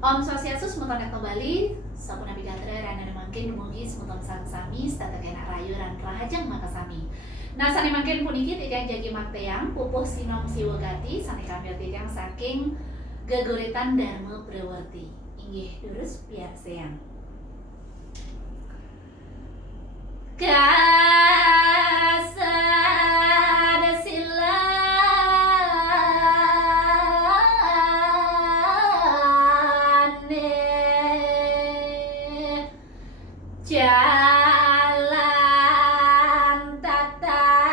Om Swastiastu semutan kembali Sapuna Bigatra Rana Mangkin dumugi semutan sang sami stata kena rayu ran rahajang makasami. Nah sane mangkin puniki tijang jagi makteang pupuh sinom siwagati sane kamil tijang saking geguritan Dharma Prawarti. Inggih durus biar seang. Kasada silane jalan tata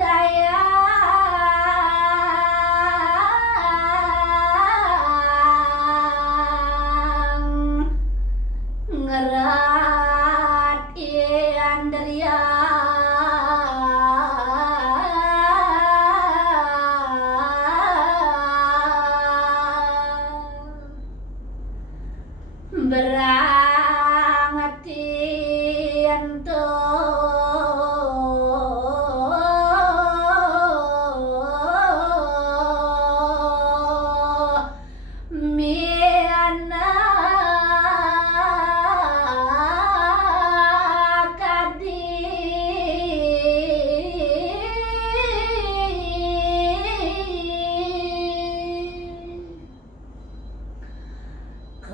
daya ngerat ian deria berangatian miana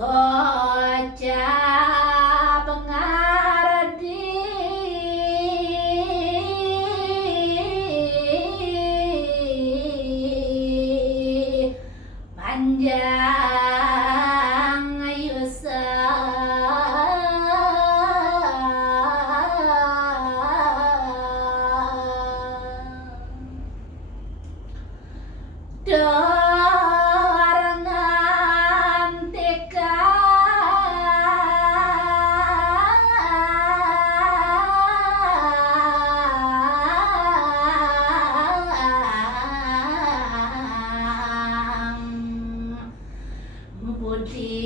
Koca pengardi panjang yusa dorangan teka budi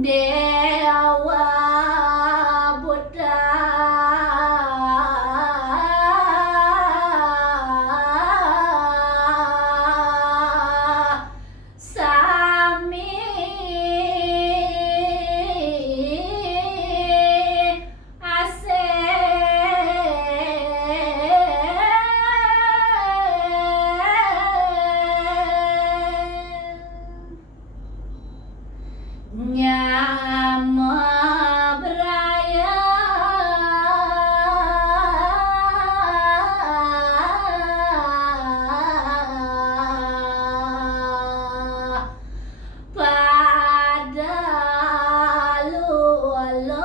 Dewa Buddha Sami Nyama beraya pada lulo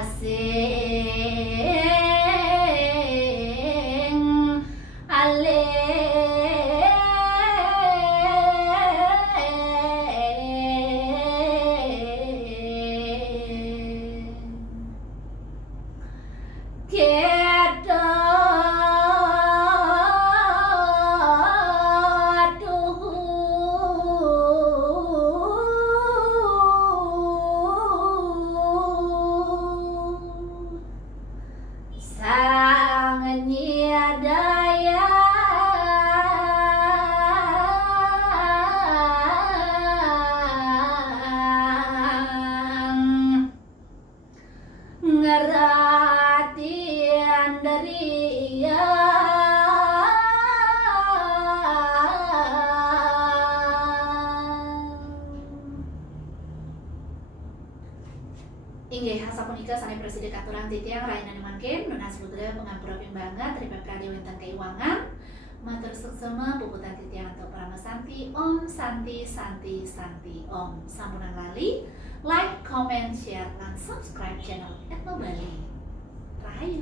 asing tiada sang daya ngeratian deria Inggih sapunika sanes presiden katuran titiang raina mangkin nunas putra pengampura pimbangan terima kasih wonten keuangan matur suksema puputan titiang untuk Prama Santi Om Santi Santi Santi Om sampunan lali like comment share dan subscribe channel Etno Bali Rahayu.